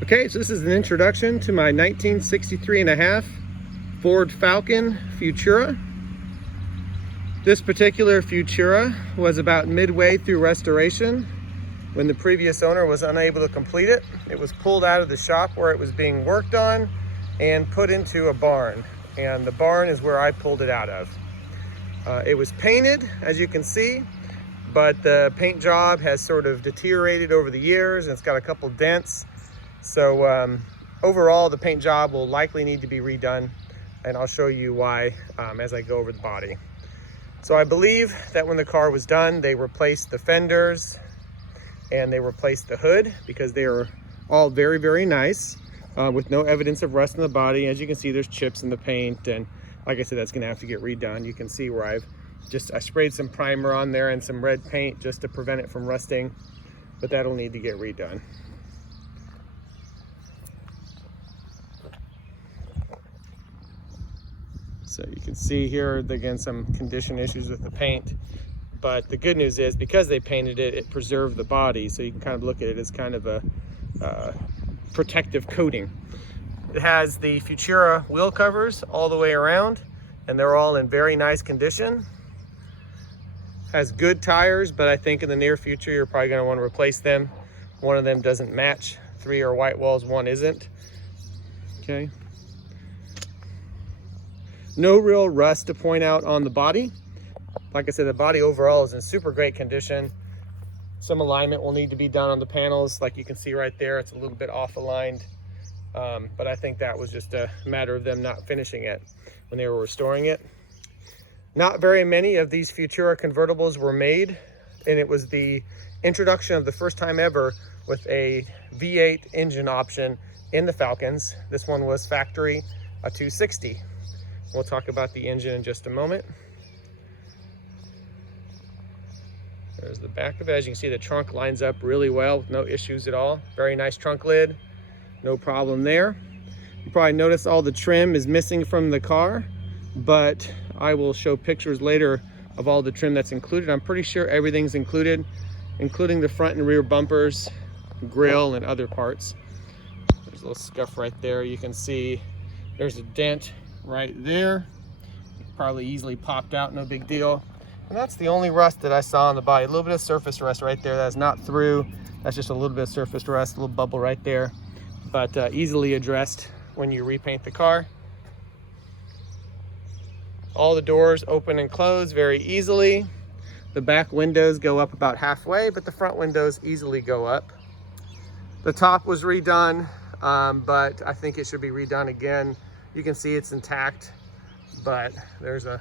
Okay, so this is an introduction to my 1963 and a half Ford Falcon Futura. This particular Futura was about midway through restoration when the previous owner was unable to complete it. It was pulled out of the shop where it was being worked on and put into a barn. And the barn is where I pulled it out of. It was painted, as you can see, but the paint job has sort of deteriorated over the years and it's got a couple dents. So overall, the paint job will likely need to be redone, and I'll show you why as I go over the body. So I believe that when the car was done, they replaced the fenders and they replaced the hood because they are all very, very nice with no evidence of rust in the body. As you can see, there's chips in the paint, and like I said, that's gonna have to get redone. You can see where I sprayed some primer on there and some red paint just to prevent it from rusting, but that'll need to get redone. So you can see here, again, some condition issues with the paint. But the good news is, because they painted it, it preserved the body. So you can kind of look at it as kind of a protective coating. It has the Futura wheel covers all the way around, and they're all in very nice condition. Has good tires, but I think in the near future, you're probably gonna want to replace them. One of them doesn't match. 3 are white walls, 1 isn't. Okay. No real rust to point out on the body. Like I said, the body overall is in super great condition. Some alignment will need to be done on the panels. Like you can see right there, it's a little bit off aligned. But I think that was just a matter of them not finishing it when they were restoring it. Not very many of these Futura convertibles were made, and it was the introduction of the first time ever with a V8 engine option in the Falcons. This one was factory, a 260. We'll talk about the engine in just a moment. There's the back of it. As you can see, the trunk lines up really well with no issues at all. Very nice trunk lid, no problem there. You probably notice all the trim is missing from the car, but I will show pictures later of all the trim that's included. I'm pretty sure everything's included, including the front and rear bumpers, grille, and other parts. There's a little scuff right there. You can see there's a dent right there. Probably easily popped out, no big deal. And that's the only rust that I saw on the body. A little bit of surface rust right there. That's not through. That's just a little bit of surface rust, a little bubble right there. But easily addressed when you repaint the car. All the doors open and close very easily. The back windows go up about halfway, but the front windows easily go up. The top was redone, but I think it should be redone again. You can see it's intact, but there's a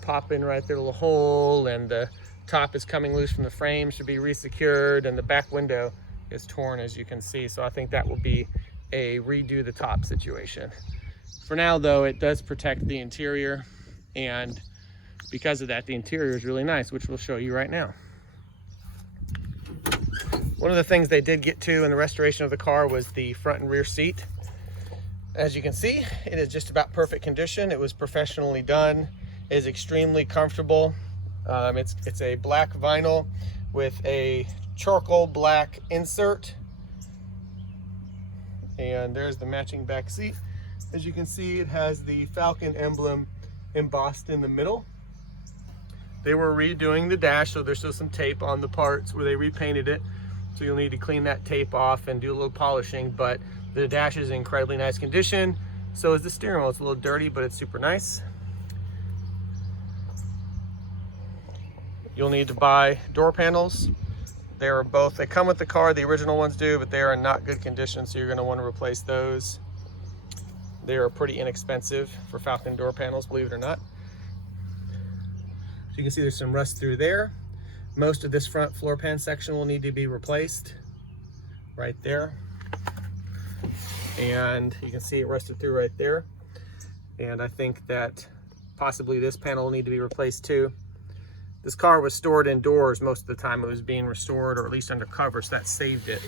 pop in right there, a little hole, and the top is coming loose from the frame, should be resecured, and the back window is torn, as you can see. So I think that will be a redo the top situation. For now though, it does protect the interior, and because of that, the interior is really nice, which we'll show you right now. One of the things they did get to in the restoration of the car was the front and rear seat. As you can see, it is just about perfect condition. It was professionally done. It is extremely comfortable. It's a black vinyl with a charcoal black insert. And there's the matching back seat. As you can see, it has the Falcon emblem embossed in the middle. They were redoing the dash, so there's still some tape on the parts where they repainted it. So you'll need to clean that tape off and do a little polishing, but the dash is in incredibly nice condition. So is the steering wheel. It's a little dirty, but it's super nice. You'll need to buy door panels. They come with the car, the original ones do, but they are in not good condition, so you're gonna want to replace those. They are pretty inexpensive for Falcon door panels, believe it or not. So you can see there's some rust through there. Most of this front floor pan section will need to be replaced right there. And you can see it rusted through right there. And I think that possibly this panel will need to be replaced too. This car was stored indoors most of the time it was being restored, or at least under cover, so that saved it.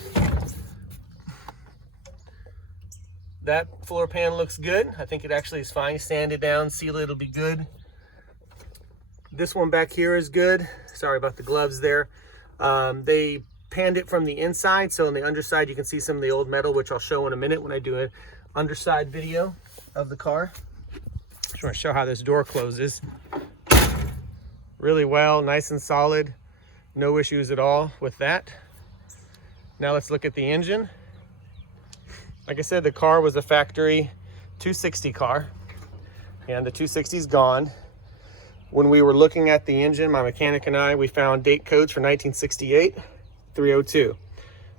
That floor pan looks good. I think it actually is fine. Sand it down, seal it, it'll be good. This one back here is good. Sorry about the gloves there. They panned it from the inside, so on the underside you can see some of the old metal, which I'll show in a minute when I do an underside video of the car. Just want to show how this door closes really well, nice and solid, no issues at all with that. Now let's look at the engine. Like I said, the car was a factory 260 car, and the 260 is gone. When we were looking at the engine, my mechanic and I, we found date codes for 1968 302.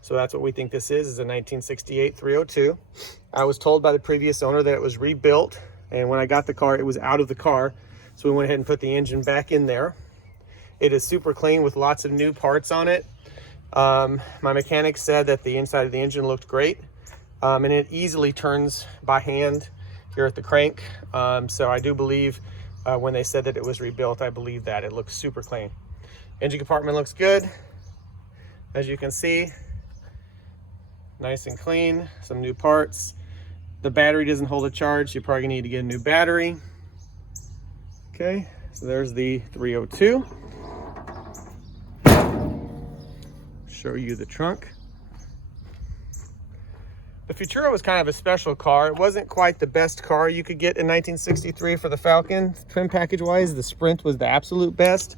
So that's what we think this is a 1968 302. I was told by the previous owner that it was rebuilt, and when I got the car, it was out of the car. So we went ahead and put the engine back in there. It is super clean with lots of new parts on it. My mechanic said that the inside of the engine looked great, and it easily turns by hand here at the crank. So I do believe when they said that it was rebuilt, I believe that. It looks super clean. Engine compartment looks good. As you can see, nice and clean, some new parts. The battery doesn't hold a charge, so you're probably gonna need to get a new battery. Okay, so there's the 302. Show you the trunk. The Futura was kind of a special car. It wasn't quite the best car you could get in 1963 for the Falcon. Trim package wise, the Sprint was the absolute best,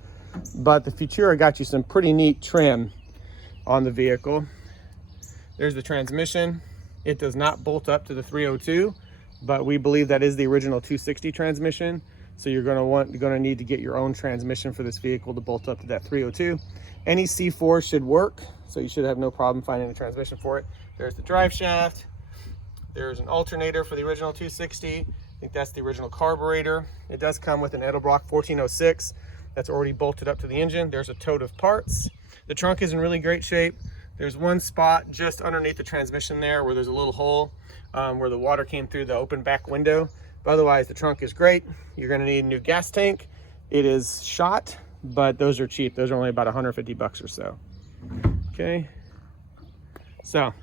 but the Futura got you some pretty neat trim on the vehicle. There's the transmission. It does not bolt up to the 302, but we believe that is the original 260 transmission. So you're going to need to get your own transmission for this vehicle to bolt up to that 302. Any C4 should work, so you should have no problem finding a transmission for it. There's the drive shaft. There's an alternator for the original 260. I think that's the original carburetor. It does come with an Edelbrock 1406 that's already bolted up to the engine. There's a tote of parts. The trunk is in really great shape. There's one spot just underneath the transmission there where there's a little hole where the water came through the open back window. But otherwise, the trunk is great. You're gonna need a new gas tank. It is shot, but those are cheap. Those are only about 150 bucks or so. Okay, so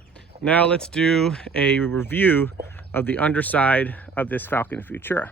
now let's do a review of the underside of this Falcon Futura.